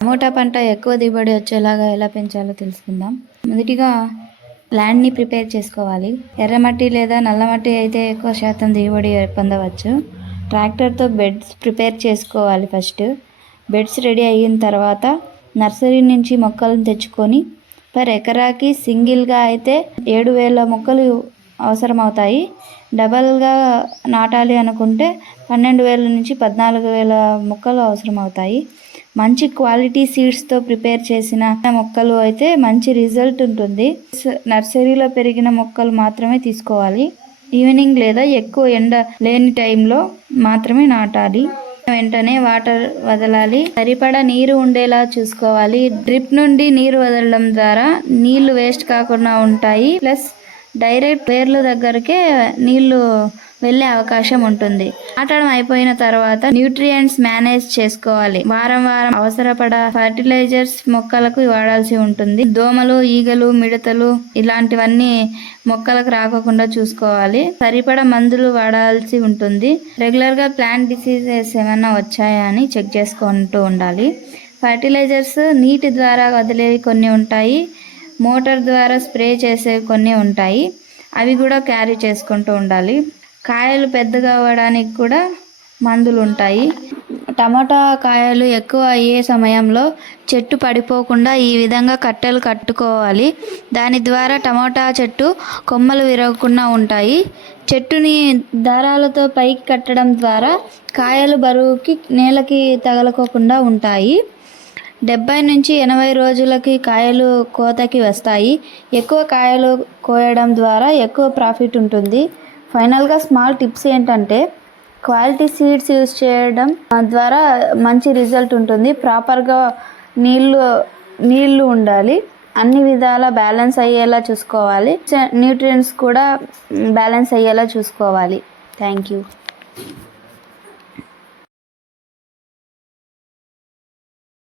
Tomato పంట ఎక్కువ దిగుబడి వచ్చేలాగా ఎలా పెంచాలో తెలుసుకుందాం. మొదటిగా ల్యాండ్ని ప్రిపేర్ చేసుకోవాలి. ఎర్రమట్టి లేదా నల్లమట్టి అయితే ఎక్కువ శాతం దిగుబడి పొందవచ్చు. ట్రాక్టర్తో బెడ్స్ ప్రిపేర్ చేసుకోవాలి. ఫస్ట్ బెడ్స్ రెడీ అయిన తర్వాత నర్సరీ నుంచి మొక్కలను తెచ్చుకొని పర్ ఎకరాకి సింగిల్గా అయితే 7,000 మొక్కలు అవసరమవుతాయి. డబల్గా నాటాలి అనుకుంటే 12,000 నుంచి 14,000 మొక్కలు అవసరమవుతాయి. మంచి క్వాలిటీ సీడ్స్తో ప్రిపేర్ చేసిన మొక్కలు అయితే మంచి రిజల్ట్ ఉంటుంది. నర్సరీలో పెరిగిన మొక్కలు మాత్రమే తీసుకోవాలి. ఈవినింగ్ లేదా ఎక్కువ ఎండ లేని టైంలో మాత్రమే నాటాలి. వెంటనే వాటర్ వదలాలి. సరిపడా నీరు ఉండేలా చూసుకోవాలి. డ్రిప్ నుండి నీరు వదలడం ద్వారా నీళ్లు వేస్ట్ కాకుండా ఉంటాయి. ప్లస్ డైరెక్ట్ వేర్ల దగ్గరకే నీళ్లు వెళ్ళే అవకాశం ఉంటుంది. నాటడం అయిపోయిన తర్వాత న్యూట్రియంట్స్ మేనేజ్ చేసుకోవాలి. వారం అవసరపడ ఫర్టిలైజర్స్ మొక్కలకు వాడాల్సి ఉంటుంది. దోమలు, ఈగలు, మిడతలు ఇలాంటివన్నీ మొక్కలకు రాకుండా చూసుకోవాలి. సరిపడా మందులు వాడాల్సి ఉంటుంది. రెగ్యులర్గా ప్లాంట్ డిసీజెస్ ఏమైనా వచ్చాయా అని చెక్ చేసుకుంటూ ఉండాలి. ఫర్టిలైజర్స్ నీటి ద్వారా వదిలేవి కొన్ని ఉంటాయి. మోటార్ ద్వారా స్ప్రే చేసేవి కొన్ని ఉంటాయి. అవి కూడా క్యారీ చేసుకుంటూ ఉండాలి. కాయలు పెద్దగా అవ్వడానికి కూడా మందులు ఉంటాయి. టమాటా కాయలు ఎక్కువ అయ్యే సమయంలో చెట్టు పడిపోకుండా ఈ విధంగా కట్టెలు కట్టుకోవాలి. దాని ద్వారా టమాటా చెట్టు కొమ్మలు విరగకుండా ఉంటాయి. చెట్టుని దారాలతో పైకి కట్టడం ద్వారా కాయలు బరువుకి నేలకి తగలకోకుండా ఉంటాయి. 70 నుంచి 80 రోజులకి కాయలు కోతకి వస్తాయి. ఎక్కువ కాయలు కోయడం ద్వారా ఎక్కువ ప్రాఫిట్ ఉంటుంది. ఫైనల్గా స్మాల్ టిప్స్ ఏంటంటే క్వాలిటీ సీడ్స్ యూజ్ చేయడం ద్వారా మంచి రిజల్ట్ ఉంటుంది. ప్రాపర్గా నీళ్ళు ఉండాలి. అన్ని విధాల బ్యాలెన్స్ అయ్యేలా చూసుకోవాలి. న్యూట్రియంట్స్ కూడా బ్యాలెన్స్ అయ్యేలా చూసుకోవాలి. Thank you.